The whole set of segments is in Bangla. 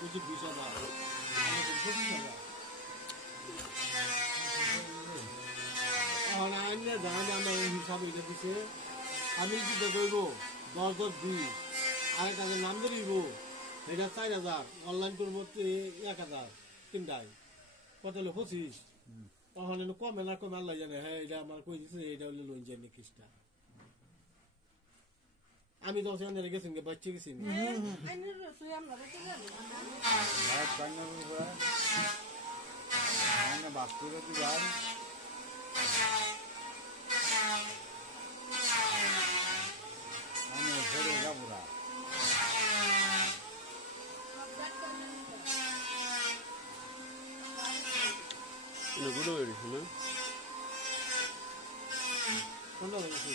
বলছি 20,000 25,000 এখন আইনে জানি আমার হিসাব এটা দিচ্ছে আমি যদি করব 10-10-20 আরেক কাজের নাম ধরিব এটা 4,000 অনলাইন করবো 1,000 তিনটায় কত হলো 25 তখন কমে না কমে আল্লাহ জানে হ্যাঁ এটা আমার কই দিচ্ছে এটা হলো লোন জানি কিস্তা আমি তো সেখানে গেছি বাচ্চা গেছি গুলো বেরিয়েছে না কোনটা হয়েছে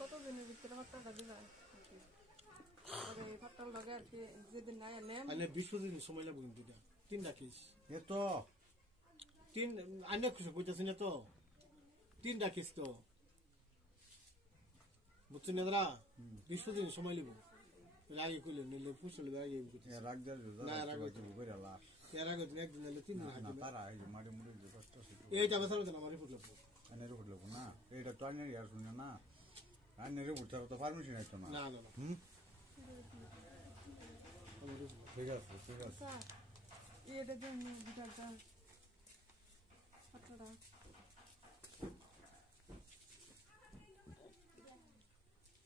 কত দিনের ভিতরে ফাট্টালটা দিবা ফাট্টাল লগে আর কি যেদিন নাই নেম 20 দিন সময় লাগবে কিন্তু এটা 3 রাখিস এতো 3 আনে খুশি কইতাছ না তো 3 রাখিস তো বুঝছেন না 20 দিন সময় লাগবে রাগে কইলে নিলে ফুসলে রাগে কইতে রাগ দে না রাগ হইতো কইরা লাশ এর আগে দিন একদিন নিলে 3 দিন না হাঁটবে তারা এই মাটি মুড়ি যে কষ্ট আছে এইটা বেসাবে না আমার রিপোর্ট লাগবে আনের উঠলো না এইটা তো আনের ইয়ার শুনে না আনের উঠতে তো পারমিশন আইতো না না না না ঠিক আছে ঠিক আছে স্যার এটা দেন বিটাটা ফাট্টাটা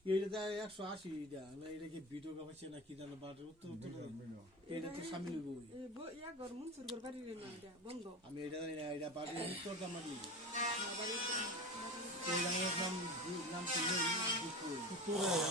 এইটা 180 এটা না এটা কি ভিডিও কাছে না কি জানো বাট উত্তর এটা তো সামিল হইব ইয়া ঘর মনসুর ঘর বাড়ি রে না এটা বন্ধ আমি এটা জানি না এটা বাড়ি উত্তর দামারি বাড়ি এই নাম নাম তো নেই